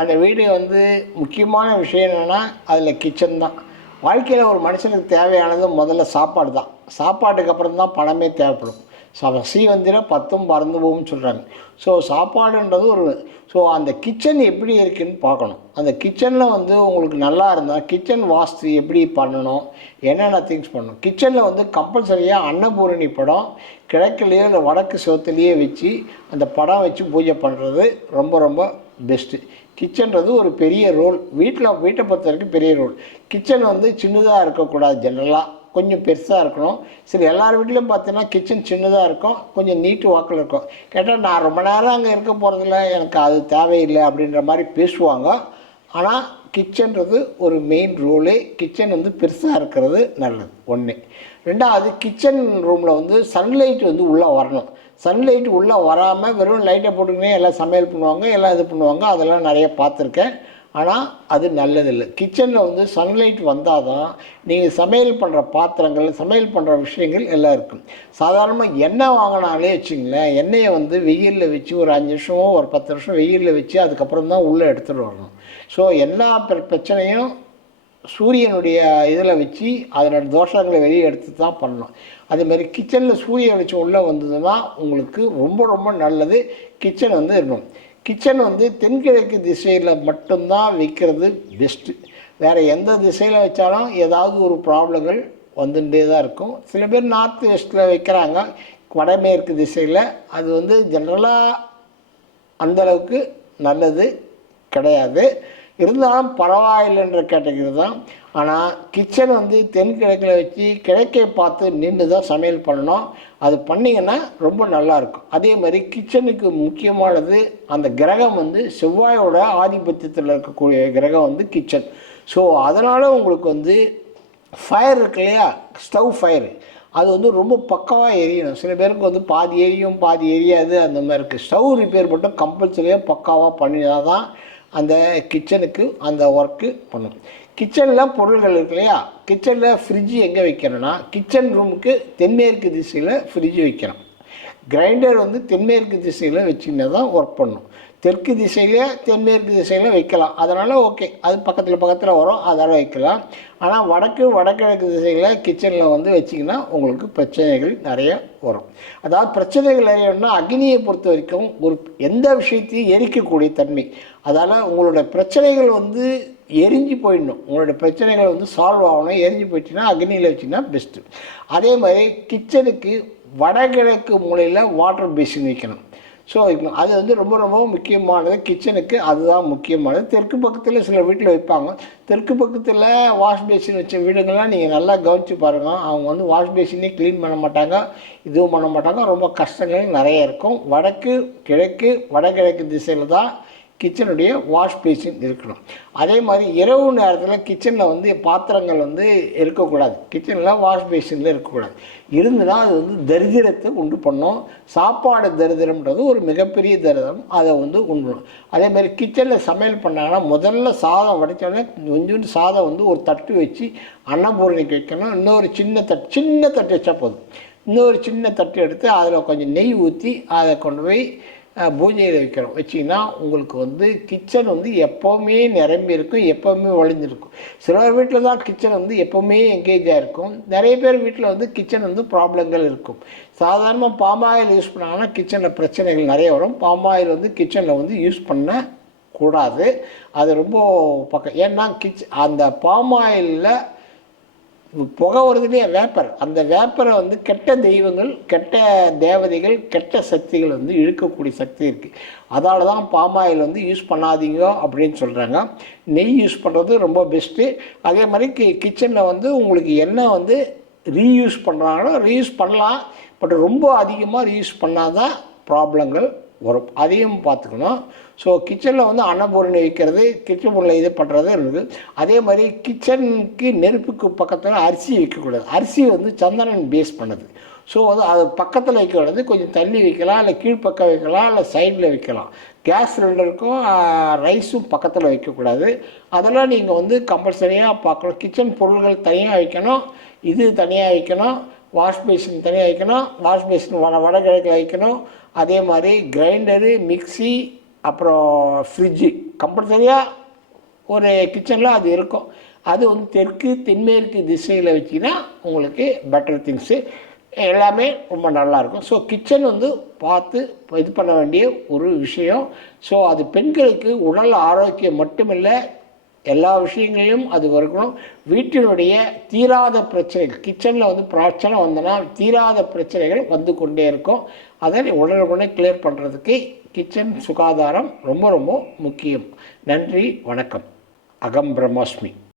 அந்த வீடு வந்து முக்கியமான விஷயம் என்னென்னா அதில் கிச்சன் தான். வாழ்க்கையில் ஒரு மனுஷனுக்கு தேவையானது முதல்ல சாப்பாடு தான். சாப்பாட்டுக்கு அப்புறம் தான் பணமே தேவைப்படும். ஸோ பசி பத்தும் பறந்து போகும்னு சொல்கிறாங்க ஸோ சாப்பாடுன்றது ஒரு ஸோ அந்த கிச்சன் எப்படி இருக்குன்னு பார்க்கணும். அந்த கிச்சனில் வந்து உங்களுக்கு நல்லா இருந்தால் கிச்சன் வாஸ்து எப்படி பண்ணணும் என்னென்ன திங்ஸ் பண்ணணும்? கிச்சனில் வந்து கம்பல்சரியாக அன்னபூரணி படம் கிழக்குலேயோ இல்லை வடக்கு சிவத்துலேயே வச்சு அந்த படம் வச்சு பூஜை பண்ணுறது ரொம்ப ரொம்ப பெஸ்ட்டு கிச்சன்றது ஒரு பெரிய ரோல். வீட்டில் வீட்டை பொறுத்த வரைக்கும் பெரிய ரோல். கிச்சன் வந்து சின்னதாக இருக்கக்கூடாது ஜென்ரலாக கொஞ்சம் பெருசாக இருக்கணும். சரி எல்லார் வீட்லேயும் பார்த்தீங்கன்னா கிச்சன் சின்னதாக இருக்கும். கொஞ்சம் நீட்டு வாக்கில் இருக்கும். கேட்டால் நான் ரொம்ப நேரம் அங்கே இருக்க போகிறதில்ல எனக்கு அது தேவையில்லை அப்படின்ற மாதிரி பேசுவாங்க. ஆனால் கிச்சன்றது ஒரு மெயின் ரோலு கிச்சன் வந்து பெருசாக இருக்கிறது நல்லது. ஒன்று ரெண்டாவது கிச்சன் ரூமில் வந்து சன்லைட் வந்து உள்ளே வரணும். சன்லைட் உள்ளே வராமல் வெறும் லைட்டை போட்டுக்கினே எல்லாம் சமையல் பண்ணுவாங்க எல்லாம் இது பண்ணுவாங்க. அதெல்லாம் நிறைய பார்த்துருக்கேன். ஆனால் அது நல்லதில்லை. கிச்சனில் வந்து சன்லைட் வந்தால் தான் நீங்கள் சமையல் பண்ணுற பாத்திரங்கள் சமையல் பண்ணுற விஷயங்கள் எல்லாம் இருக்கும் சாதாரணமாக எண்ணெய் வாங்கினாலே வச்சுங்களேன் எண்ணெயை வந்து வெயிலில் வச்சு ஒரு அஞ்சு நிமிஷமோ ஒரு பத்து நிமிஷம் வெயிலில் வச்சு அதுக்கப்புறம் தான் உள்ளே எடுத்துகிட்டு வரணும். ஸோ எல்லா பிர- பிரச்சனையும் சூரியனுடைய இதில் வச்சு அதனோட தோஷங்களை வெளியே எடுத்து தான் பண்ணணும். அதேமாதிரி கிச்சனில் சூரிய வெளிச்சம் உள்ளே வந்ததுன்னா உங்களுக்கு ரொம்ப ரொம்ப நல்லது கிச்சன் வந்து இருக்கணும். கிச்சன் வந்து தென்கிழக்கு திசையில் மட்டும்தான் வைக்கிறது பெஸ்ட்டு வேறு எந்த திசையில் வச்சாலும் ஏதாவது ஒரு ப்ராப்ளங்கள் வந்துட்டே தான் இருக்கும். சில பேர் நார்த் வெஸ்ட்டில் வைக்கிறாங்க வடமேற்கு திசையில். அது வந்து ஜென்ரலாக அந்தளவுக்கு நல்லது கிடையாது. இருந்தாலும் பரவாயில்லைன்ற கேட்டகரி தான். ஆனால் கிச்சன் வந்து தென்கிழக்கில் வச்சு கிழக்கை பார்த்து நின்று தான் சமையல் பண்ணணும். அது பண்ணிங்கன்னா ரொம்ப நல்லாயிருக்கும். அதே மாதிரி கிச்சனுக்கு முக்கியமானது அந்த கிரகம் வந்து செவ்வாயோட ஆதிபத்தியத்தில் இருக்கக்கூடிய கிரகம் வந்து கிச்சன் ஸோ அதனால் உங்களுக்கு வந்து ஃபயர் இருக்கு இல்லையா? ஸ்டவ் ஃபயர் அது வந்து ரொம்ப பக்காவாக எரியணும். சில பேருக்கு வந்து பாதி எரியும் பாதி எரியாது அந்த மாதிரி இருக்குது ஸ்டவ் ரிப்பேர் மட்டும் கம்பல்சரியாக பக்காவாக பண்ணினா தான் அந்த கிச்சனுக்கு அந்த ஒர்க்கு பண்ணும். கிச்சனில் பொருள்கள் இருக்கு இல்லையா? கிச்சனில் ஃப்ரிட்ஜ் எங்கே வைக்கணும்னா கிச்சன் ரூமுக்கு தென்மேற்கு திசையில் ஃப்ரிட்ஜு வைக்கணும். கிரைண்டர் வந்து தென்மேற்கு திசையில் வச்சுக்கினா தான் ஒர்க் பண்ணும். தெற்கு திசையிலே தென்மேற்கு திசையில் வைக்கலாம். அதனால் ஓகே அது பக்கத்தில் பக்கத்தில் வரும் அதனால் வைக்கலாம். ஆனால் வடக்கு வடகிழக்கு திசையில் கிச்சனில் வந்து வச்சிங்கன்னா உங்களுக்கு பிரச்சனைகள் நிறைய வரும். அதாவது பிரச்சனைகள் நிறையன்னா அக்னியை பொறுத்த வரைக்கும் ஒரு எந்த விஷயத்தையும் எரிக்கக்கூடிய தன்மை. அதால் உங்களோட பிரச்சனைகள் வந்து எரிஞ்சு போயிடணும். உங்களோட பிரச்சனைகள் வந்து சால்வ் ஆகணும். எரிஞ்சு போயிடுச்சுன்னா அக்னியில் வச்சுன்னா பெஸ்ட்டு அதே மாதிரி கிச்சனுக்கு வடகிழக்கு மூலையில் வாட்டர் பேசின் வைக்கணும். ஸோ அது வந்து ரொம்ப ரொம்ப முக்கியமானது. கிச்சனுக்கு அதுதான் முக்கியமானது. தெற்கு பக்கத்தில் சில வீட்டில் வைப்பாங்க. தெற்கு பக்கத்தில் வாஷ் பேசின் வச்ச வீடுங்கள்லாம் நீங்கள் நல்லா கவனித்து பாருங்கள் அவங்க வந்து வாஷ் பேசினே க்ளீன் பண்ண மாட்டாங்க. இதுவும் பண்ண மாட்டாங்க. ரொம்ப கஷ்டங்கள் நிறைய இருக்கும். வடக்கு கிழக்கு வடகிழக்கு திசையில் தான் கிச்சனுடைய வாஷ் பேசின் இருக்கணும். அதே மாதிரி இரவு நேரத்தில் கிச்சனில் வந்து பாத்திரங்கள் வந்து இருக்கக்கூடாது. கிச்சனில் வாஷ் பேசினில் இருக்கக்கூடாது. இருந்துன்னா அது வந்து தரிதிரத்தை உண்டு பண்ணும். சாப்பாடு தரிதிரம்ன்றது ஒரு மிகப்பெரிய தரிதிரம் அதை வந்து உண்டு அதே மாதிரி கிச்சனில் சமையல் பண்ணாங்கன்னா முதல்ல சாதம் வடித்தோடனே கொஞ்சோண்டு சாதம் வந்து ஒரு தட்டு வச்சு அன்னபூரணிக்கு வைக்கணும். இன்னொரு சின்ன தட்டு சின்ன தட்டு வச்சா போதும். இன்னொரு சின்ன தட்டு எடுத்து அதில் கொஞ்சம் நெய் ஊற்றி அதை கொண்டு போய் பூஜையில் வைக்கணும். வச்சிங்கன்னா உங்களுக்கு வந்து கிச்சன் வந்து எப்போவுமே நிரம்பி இருக்கும் எப்போவுமே ஒழிஞ்சிருக்கும் சிலர் வீட்டில் தான் கிச்சன் வந்து எப்போவுமே எங்கேஜாக இருக்கும். நிறைய பேர் வீட்டில் வந்து கிச்சன் வந்து ப்ராப்ளங்கள் இருக்கும். சாதாரணமாக பாம் ஆயில் யூஸ் பண்ணாங்கன்னா கிச்சனில் பிரச்சனைகள் நிறைய வரும். பாம் ஆயில் வந்து கிச்சனில் வந்து யூஸ் பண்ண கூடாது அது ரொம்ப பக்கம். ஏன்னா கிச் அந்த பாம் ஆயிலில் புகை வருதுலையே வேப்பர். அந்த வேப்பரை வந்து கெட்ட தெய்வங்கள் கெட்ட தேவதைகள் கெட்ட சக்திகள் வந்து இழுக்கக்கூடிய சக்தி இருக்குது அதால் தான் பாமாயில் வந்து யூஸ் பண்ணாதீங்க அப்படின்னு சொல்கிறாங்க நெய் யூஸ் பண்ணுறது ரொம்ப பெஸ்ட்டு அதே மாதிரி கி கிச்சனில் வந்து உங்களுக்கு எண்ணெய் வந்து ரீயூஸ் பண்ணுறாங்களோ ரீயூஸ் பண்ணலாம். பட் ரொம்ப அதிகமாக ரீயூஸ் பண்ணாதான் ப்ராப்ளங்கள் வரும். அதையும் பார்த்துக்கணும். ஸோ கிச்சனில் வந்து அன்னபூரணி வைக்கிறது கிச்சன் பொருளை இது பண்ணுறது இருக்குது. அதே மாதிரி கிச்சனுக்கு நெருப்புக்கு பக்கத்தில் அரிசி வைக்கக்கூடாது. அரிசி வந்து சந்தனன் பேஸ் பண்ணுது. ஸோ வந்து அது பக்கத்தில் வைக்கக்கூடாது கொஞ்சம் தள்ளி வைக்கலாம் இல்லை கீழ்ப்பக்கம் வைக்கலாம் இல்லை சைடில் வைக்கலாம். கேஸ் சிலிண்டருக்கும் ரைஸும் பக்கத்தில் வைக்கக்கூடாது. அதெல்லாம் நீங்கள் வந்து கம்பல்சரியாக பார்க்கணும். கிச்சன் பொருள்கள் தனியாக வைக்கணும். இது தனியாக வைக்கணும். வாஷ்பேஷன் தனியாக வைக்கணும். வாஷ் பேசின் வட வடகிழக்கில் வைக்கணும். அதே மாதிரி கிரைண்டரு மிக்ஸி அப்புறம் ஃப்ரிட்ஜு. கம்பல்சரியாக ஒரு கிச்சனில் அது இருக்கும். அது வந்து தெற்கு தென்மேற்கு திசையில் வச்சிங்கன்னா உங்களுக்கு பெட்டர் திங்ஸு எல்லாமே ரொம்ப நல்லாயிருக்கும். ஸோ கிச்சன் வந்து பார்த்து இது பண்ண வேண்டிய ஒரு விஷயம். ஸோ அது பெண்களுக்கு உடல் ஆரோக்கியம் மட்டுமில்லை எல்லா விஷயங்களிலும் அது இருக்கணும் வீட்டினுடைய தீராத பிரச்சனைகள் கிச்சனில் வந்து பிரச்சனை வந்தனா தீராத பிரச்சனைகள் வந்து கொண்டே இருக்கும். அதை உடனுக்குடனே கிளியர் பண்ணுறதுக்கு கிச்சன் சுகாதாரம் ரொம்ப ரொம்ப முக்கியம். நன்றி வணக்கம். அகம் பிரம்மாஸ்மி.